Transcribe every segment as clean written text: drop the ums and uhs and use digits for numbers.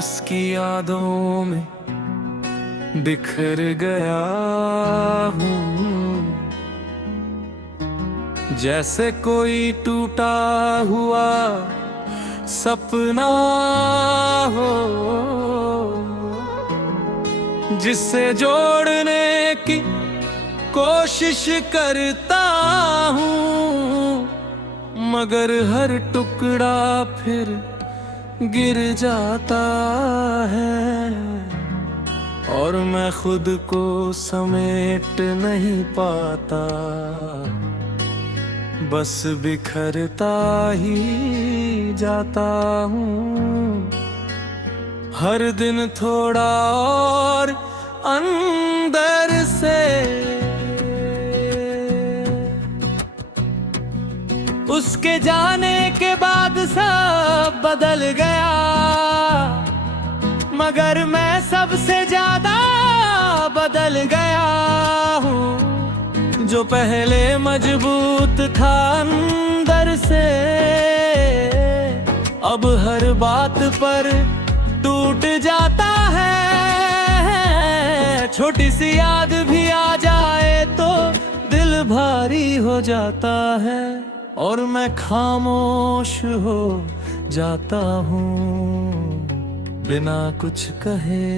उसकी यादों में बिखर गया हूँ, जैसे कोई टूटा हुआ सपना हो जिससे जोड़ने की कोशिश करता हूँ, मगर हर टुकड़ा फिर गिर जाता है और मैं खुद को समेट नहीं पाता, बस बिखरता ही जाता हूँ। हर दिन थोड़ा और अंदर से उसके जाने के बाद सब बदल गया, मगर मैं सबसे ज्यादा बदल गया हूँ। जो पहले मजबूत था अंदर से, अब हर बात पर टूट जाता है। छोटी सी याद भी आ जाए तो दिल भारी हो जाता है और मैं खामोश हो जाता हूँ बिना कुछ कहे।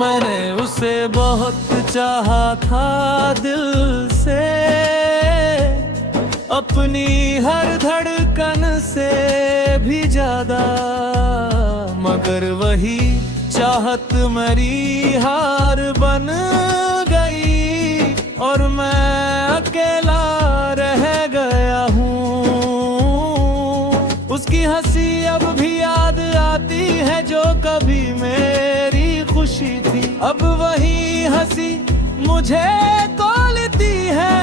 मैंने उसे बहुत चाहा था दिल से, अपनी हर धड़कन से भी ज्यादा, मगर वही चाहत मेरी हार बन गई और मैं अकेला रह गया हूँ। उसकी हंसी अब भी याद आती है जो कभी मेरी खुशी थी, अब वही हंसी मुझे तोलती है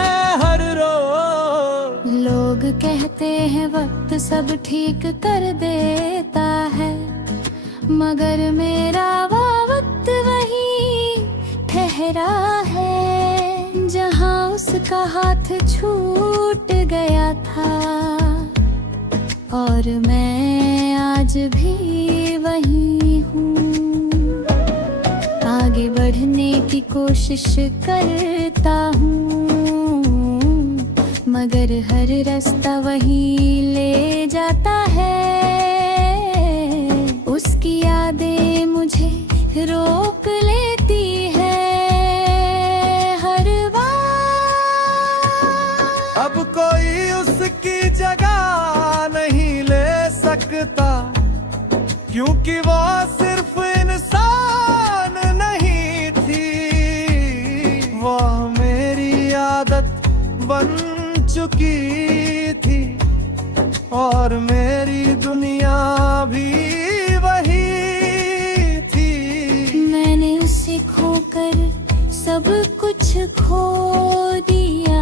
हर रोज। लोग कहते हैं वक्त सब ठीक कर देता है, मगर मेरा वो वक्त वही ठहरा है जहाँ उसका हाथ छूट गया था और मैं आज भी वही हूँ। आगे बढ़ने की कोशिश करता हूँ, मगर हर रास्ता वही ले जाता है। उसकी यादें मुझे रोक लेती है हर बार। अब कोई उसकी जगह नहीं ले सकता, क्योंकि वो सिर्फ इंसान नहीं थी, वो मेरी आदत बन चुकी थी और मेरी दुनिया भी वही थी। मैंने उसे खोकर सब कुछ खो दिया,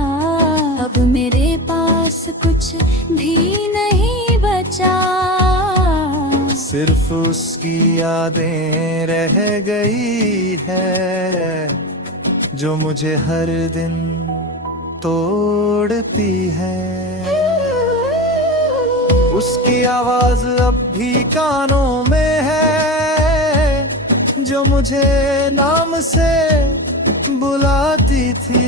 अब मेरे पास कुछ भी नहीं बचा। सिर्फ उसकी यादें रह गई है जो मुझे हर दिन तोड़ती है। उसकी आवाज अब भी कानों में है जो मुझे नाम से बुलाती थी,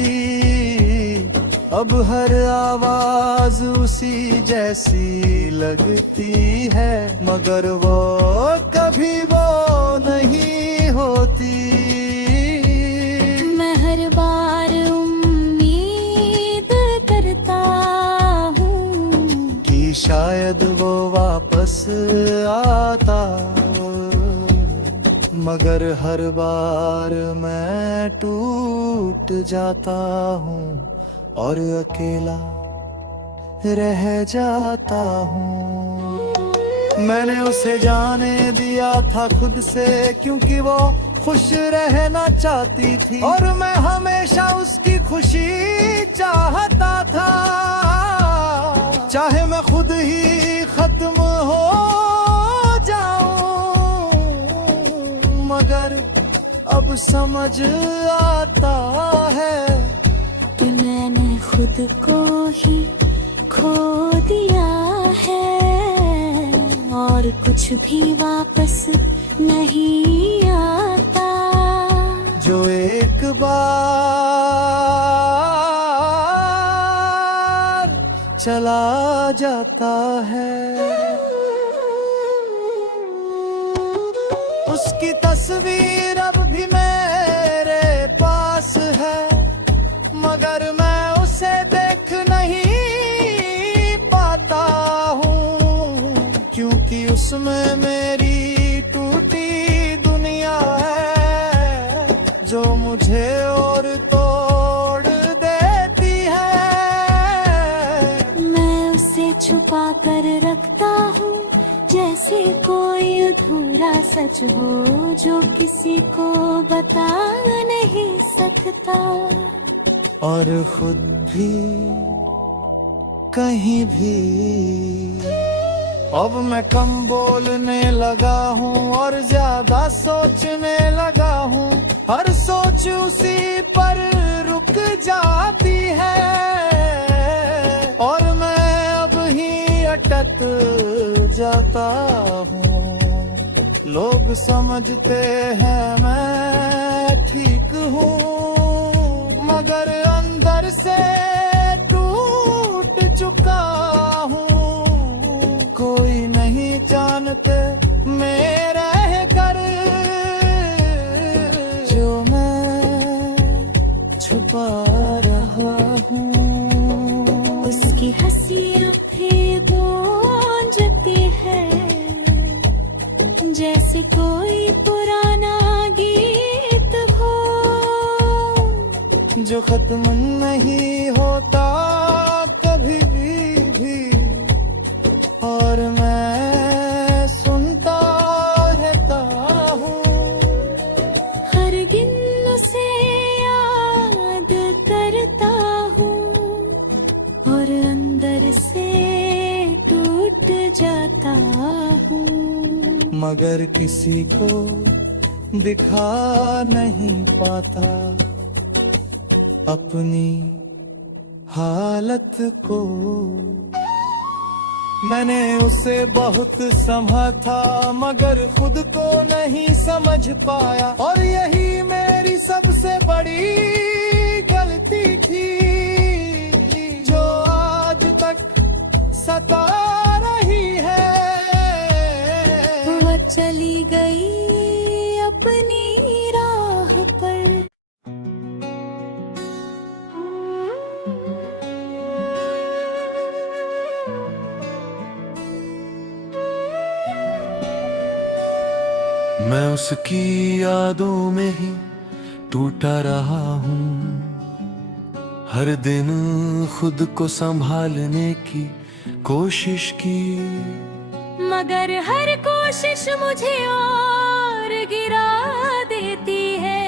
अब हर आवाज उसी जैसी लगती है, मगर वो कभी वो नहीं होती। मैं हर बार उम्मीद करता हूँ कि शायद वो वापस आता, मगर हर बार मैं टूट जाता हूँ और अकेला रह जाता हूँ। मैंने उसे जाने दिया था खुद से, क्योंकि वो खुश रहना चाहती थी और मैं हमेशा उसकी खुशी चाहता था। चाहे मैं खुद ही खत्म हो जाऊं, मगर अब समझ आता है कि मैंने खुद को ही खो दिया है। और कुछ भी वापस नहीं आता। जो एक बार चला जाता है, उसकी तस्वीर अब भी मेरे पास है, मगर मैं उसे देख नहीं पाता हूँ, क्योंकि उसमें मेरी टूटी दुनिया है, जो मुझे और तोड़ देती है। मैं उसे छुपा कर रखता हूँ, जैसे कोई अधूरा सच हो जो किसी को बता नहीं सकता। और खुद भी कहीं भी अब मैं कम बोलने लगा हूँ और ज्यादा सोचने लगा हूँ। हर सोच उसी पर रुक जाती है और मैं अब ही अटक जाता हूँ। लोग समझते हैं मैं ठीक हूँ, मगर अंदर से टूट चुका हूँ। कोई नहीं जानते मेरे कर जो मैं छुपा रहा हूँ। उसकी हंसी अब भी गूंजती है, जैसे कोई पुराना गीत हो जो खत्म नहीं होता कभी भी और मैं सुनता रहता हूँ। हर दिन उसे याद करता हूँ और अंदर से टूट जाता हूँ, मगर किसी को दिखा नहीं पाता अपनी हालत को। मैंने उसे बहुत समझा था मगर खुद को नहीं समझ पाया, और यही मेरी सबसे बड़ी गलती थी जो आज तक सता रही है। वो चली गई अपनी राह पर। मैं उसकी यादों में ही टूटा रहा हूँ। हर दिन खुद को संभालने की कोशिश की, मगर हर कोशिश मुझे और गिरा देती है,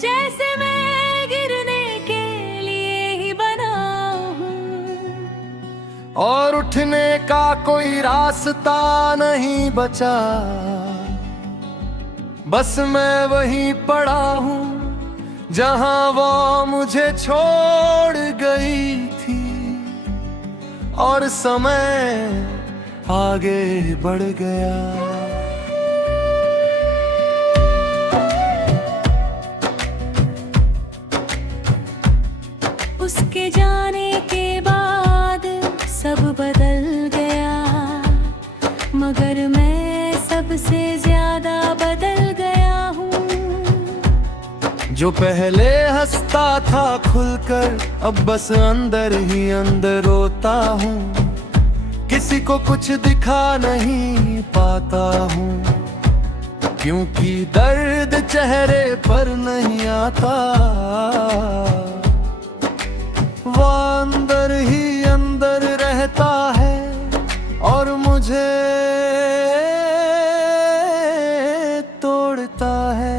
जैसे मैं गिरने के लिए ही बना हूँ। और उठने का कोई रास्ता नहीं बचा, बस मैं वहीं पड़ा हूँ जहाँ वो मुझे छोड़ गई थी, और समय आगे बढ़ गया। उसके जाने के बाद सब बदल गया, मगर मैं सबसे ज्यादा बदल गया हूँ। जो पहले हंसता था खुलकर अब बस अंदर ही अंदर रोता हूँ। किसी को कुछ दिखा नहीं पाता हूँ, क्योंकि दर्द चेहरे पर नहीं आता। वो अंदर ही अंदर रहता है और मुझे तोड़ता है।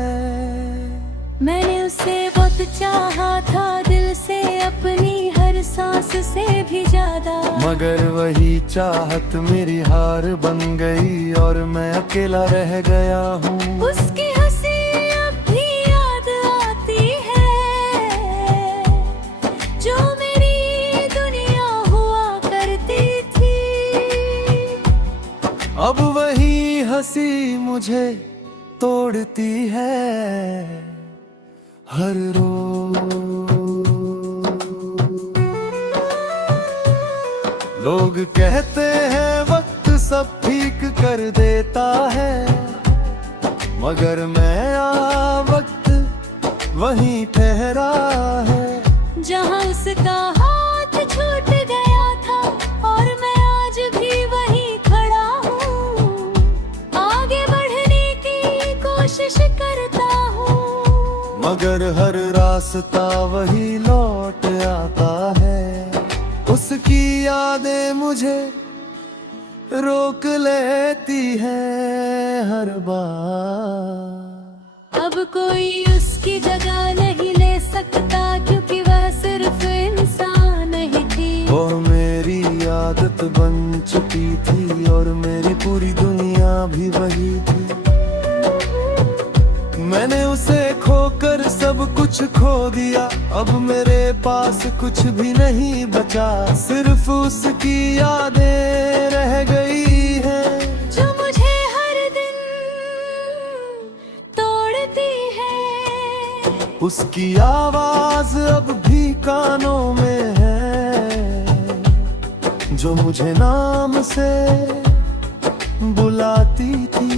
मैंने उसे बहुत चाहा था दिल से, अपनी हर सांस से भी ज्यादा, मगर वही चाहत मेरी हार बन गई और मैं अकेला रह गया हूँ। उसकी हंसी अब भी याद आती है, जो मेरी दुनिया हुआ करती थी। अब वही मुझे तोड़ती है हर रोज। लोग कहते हैं वक्त सब ठीक कर देता है, मगर मैं वक्त वहीं ठहरा है जहाँ उसका हाथ छूट गया था, और मैं आज भी वहीं खड़ा हूँ। आगे बढ़ने की कोशिश करता हूँ, मगर हर रास्ता वही लौट आता है। उसकी यादें मुझे रोक लेती है हर बार। अब कोई उसकी जगह नहीं ले सकता, क्योंकि वह सिर्फ इंसान ही थी। वो मेरी आदत बन चुकी थी और मेरी पूरी दुनिया भी वही थी। मैंने उसे खोकर सब कुछ खो दिया, अब मेरे पास कुछ भी नहीं बचा, सिर्फ उसकी यादें रह गई हैं जो मुझे हर दिन तोड़ती है। उसकी आवाज अब भी कानों में है, जो मुझे नाम से बुलाती थी।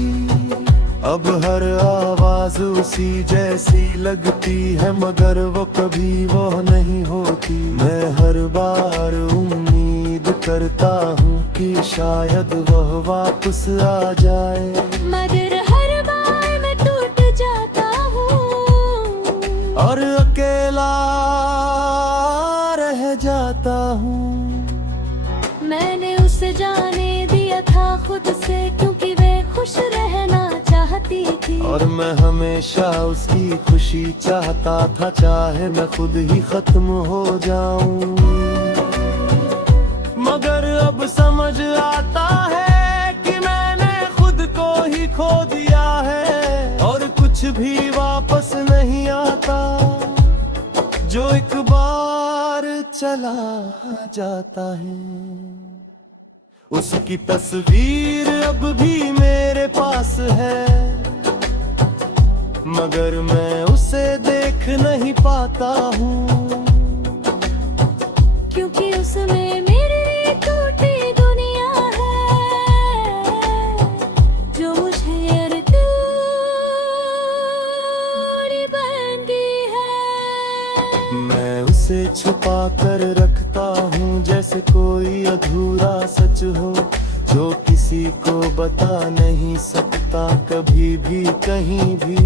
अब हर आवाज उसी जैसी लगती है, मगर वो कभी वो नहीं होती। मैं हर बार उम्मीद करता हूँ कि शायद वह वापस आ जाए, मगर हर बार मैं टूट जाता हूँ और अकेला रह जाता हूँ। मैंने उसे जाने दिया था खुद से, क्योंकि वे खुश रहना चाहती थी। और मैं हमेशा उसकी खुशी चाहता था, चाहे मैं खुद ही खत्म हो जाऊं। मगर अब समझ आता है कि मैंने खुद को ही खो दिया है, और कुछ भी वापस नहीं आता जो एक बार चला जाता है। उसकी तस्वीर अब भी मेरे पास है, मगर मैं उसे देख नहीं पाता हूँ, क्योंकि उसमें मेरी टूटी दुनिया है, जो मुझे हर दूरी बनती है। मैं उसे छुपा कर रखता हूँ जैसे कोई अधूरा सच हो, जो किसी को बता नहीं सकता कभी भी कहीं भी।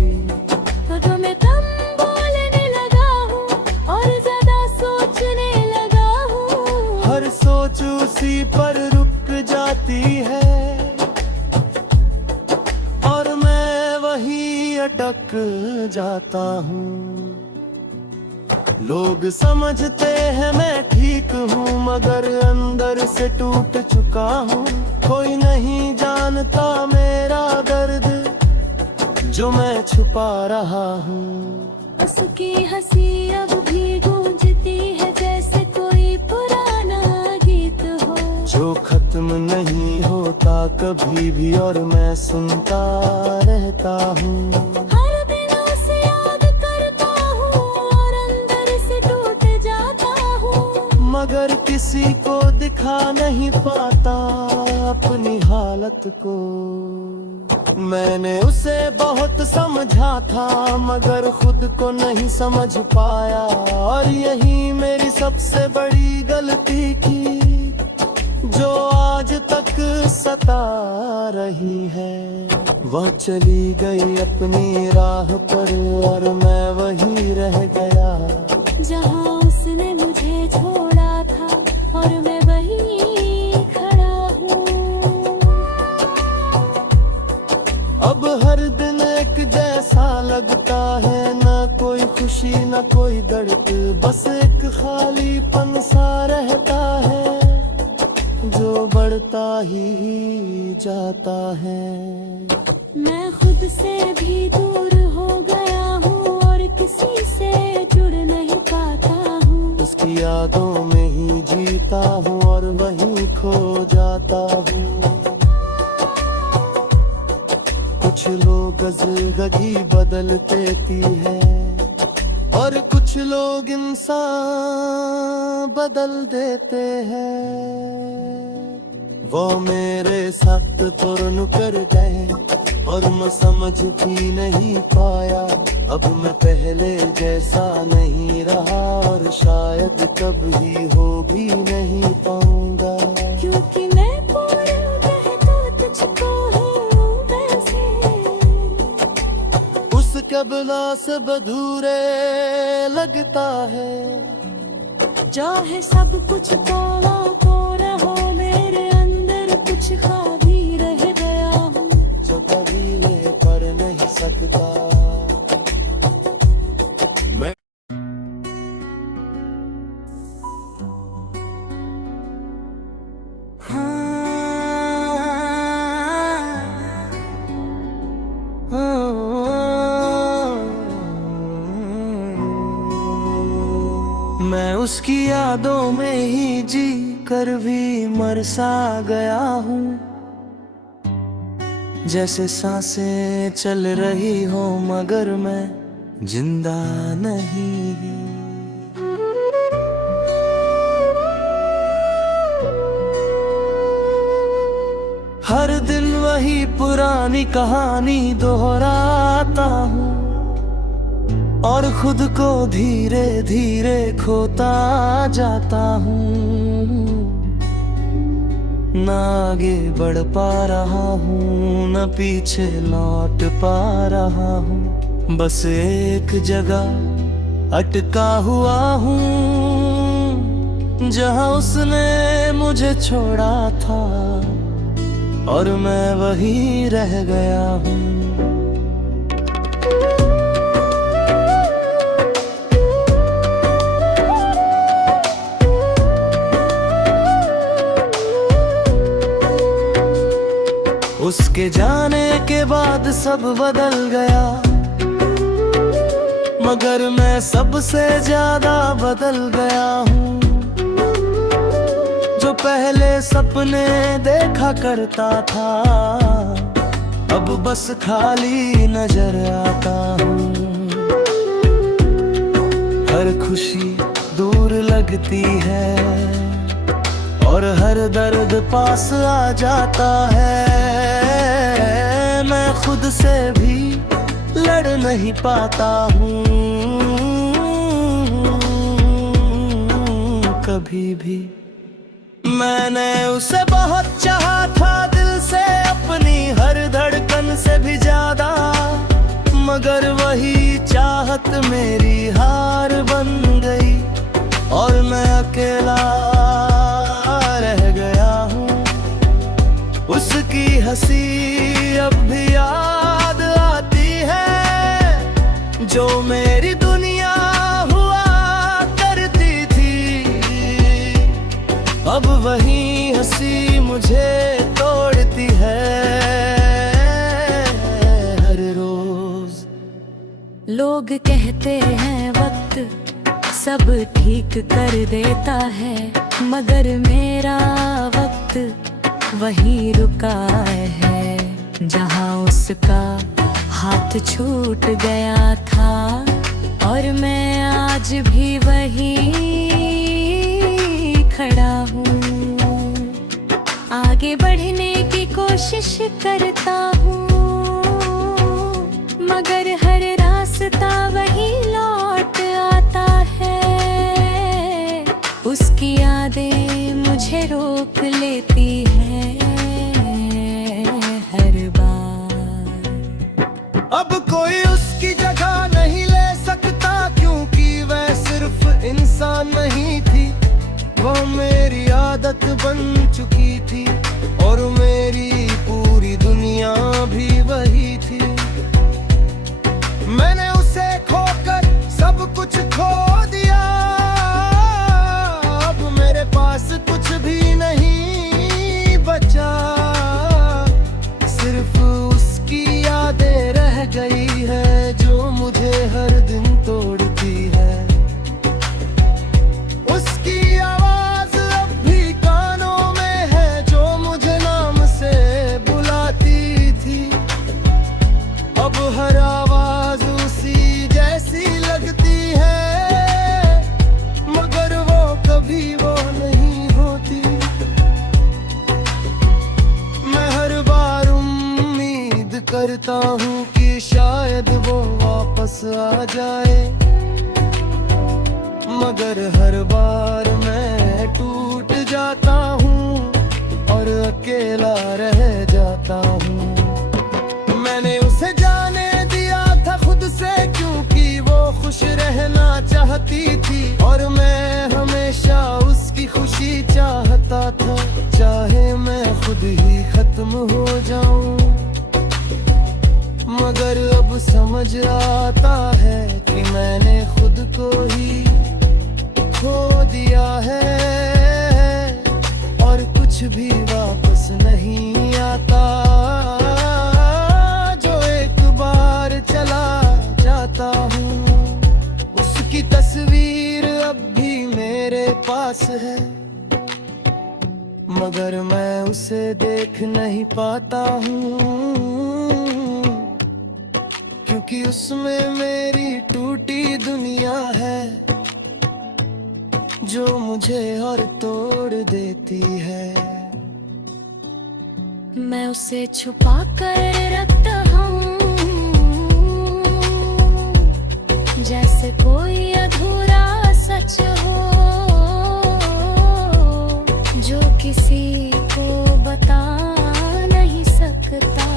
तो मैं कम बोलने लगा हूँ और ज्यादा सोचने लगा हूँ। हर सोच उसी पर रुक जाती है और मैं वहीं अटक जाता हूँ। लोग समझते हैं मैं ठीक हूँ, मगर अंदर से टूट चुका हूँ। कोई नहीं जानता मेरा दर्द जो मैं छुपा रहा हूँ। उसकी हंसी अब भी गूंजती है जैसे कोई पुराना गीत हो, जो खत्म नहीं होता कभी भी और मैं सुनता रहता हूँ। हर दिन उसे याद करता हूँ और अंदर से टूट जाता हूँ, मगर किसी को दिखा नहीं पाता अपनी हालत को। मैंने उसे बहुत समझा था मगर खुद को नहीं समझ पाया, और यही मेरी सबसे बड़ी गलती थी जो आज तक सता रही है। वह चली गई अपनी राह पर और मैं वहीं रह गया जहाँ उसने मुझे छोड़ा था, और मैं वहीं खड़ा हूँ। अब हर दिन एक जैसा लगता है, न कोई खुशी न कोई दर्द, बस एक खालीपन सा रहता है जो बढ़ता ही जाता है। मैं खुद से भी दूर हो गया हूँ और किसी से जुड़ नहीं पाता हूँ। उसकी यादों में ही जीता हूँ और वहीं खो जाता हूँ। कुछ लोग इंसान बदल देते हैं, वो मेरे साथ तुरन कर गए और मैं समझ भी नहीं पाया। अब मैं पहले जैसा नहीं रहा और शायद कभी हो भी नहीं पाऊंगा, क्योंकि मैं पूरा कहता तुझको हूँ वैसे। उसके बिना सब अधूरे लगता है। चाहे सब कुछ पाना तो रहो, मेरे अंदर कुछ खा भी रह गया हूँ, जो कभी ले पर नहीं सकता। मैं मैं उसकी यादों में ही जी कर भी मर सा गया हूँ, जैसे सांसें चल रही हो मगर मैं जिंदा नहीं। हर दिन वही पुरानी कहानी दोहराता हूँ और खुद को धीरे धीरे खोता जाता हूँ। न आगे बढ़ पा रहा हूँ, न पीछे लौट पा रहा हूँ, बस एक जगह अटका हुआ हूँ, जहाँ उसने मुझे छोड़ा था और मैं वहीं रह गया हूँ। उसके जाने के बाद सब बदल गया, मगर मैं सबसे ज्यादा बदल गया हूँ। जो पहले सपने देखा करता था, अब बस खाली नजर आता हूँ। हर खुशी दूर लगती है और हर दर्द पास आ जाता है। मैं खुद से भी लड़ नहीं पाता हूँ कभी भी। मैंने उसे बहुत चाहा था दिल से, अपनी हर धड़कन से भी ज्यादा, मगर वही चाहत मेरी हार बन गई और मैं अकेला रह गया हूँ। उसकी हंसी अब भी याद आती है, जो मेरी दुनिया हुआ करती थी। अब वही हंसी मुझे तोड़ती है हर रोज। लोग कहते हैं वक्त सब ठीक कर देता है, मगर मेरा वक्त वहीं रुका है, जहाँ उसका हाथ छूट गया था और मैं आज भी वहीं खड़ा हूँ। आगे बढ़ने की कोशिश करता हूँ, मगर हर रास्ता वहीं लौट आता है। उसकी यादें मुझे रोक लेती हैं हर बार। अब कोई उसकी जगह नहीं ले सकता, क्योंकि वह सिर्फ इंसान नहीं थी। वो मेरी आदत बन चुकी थी और मेरी पूरी दुनिया भी वही थी। मैंने उसे खोकर मगर हर बार मैं टूट जाता हूँ और अकेला रह जाता हूँ। मैंने उसे जाने दिया था खुद से, क्योंकि वो खुश रहना चाहती थी और मैं हमेशा उसकी खुशी चाहता था, चाहे मैं खुद ही खत्म हो जाऊं। मगर अब समझ आता है कि मैंने खुद को ही खो दिया है और कुछ भी वापस नहीं आता। जो एक बार चला जाता हूँ, उसकी तस्वीर अब भी मेरे पास है, मगर मैं उसे देख नहीं पाता हूँ, क्योंकि उसमें मेरी टूटी दुनिया है जो मुझे और तोड़ देती है। मैं उसे छुपा कर रखता हूँ, जैसे कोई अधूरा सच हो जो किसी को बता नहीं सकता।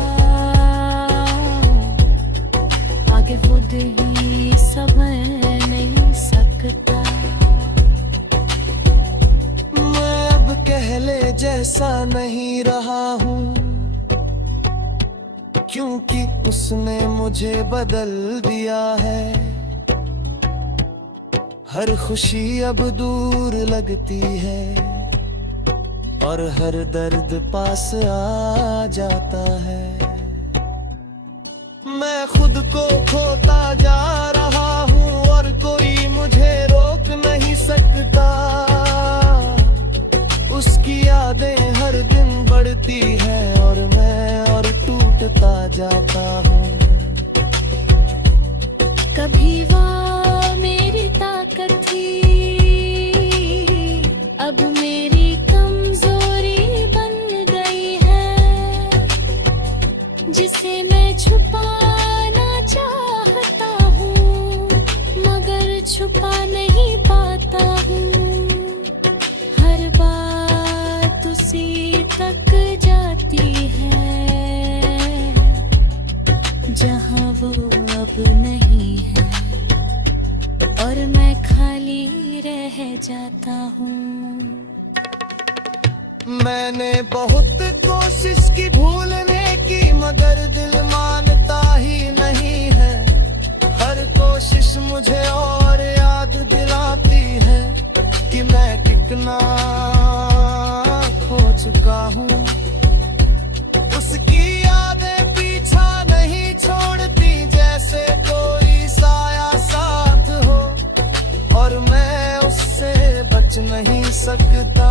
आगे खुद ही समझ नहीं सकता। मैं अब पहले जैसा नहीं रहा हूँ, क्योंकि उसने मुझे बदल दिया है। हर खुशी अब दूर लगती है और हर दर्द पास आ जाता है। मैं खुद को खोता जा रहा हूँ और कोई मुझे रोक नहीं सकता। उसकी यादें हर दिन बढ़ती है और मैं और टूटता जाता हूँ। कभी वो मेरी ताकत थी, अब मेरी कमजोरी बन गई है, जिसे मैं छुपाना चाहता हूँ मगर छुपा नहीं पाता हूँ। हर बात उसी तक जाती है जहाँ वो अब नहीं है और मैं खाली रह जाता हूँ। मैंने बहुत कोशिश की भूलने की, मगर दिल मानता ही नहीं है। हर कोशिश मुझे और याद दिलाती है कि मैं कितना खो चुका हूँ। उसकी यादें पीछा नहीं छोड़ती, जैसे कोई साया साथ हो और मैं उससे बच नहीं सकता।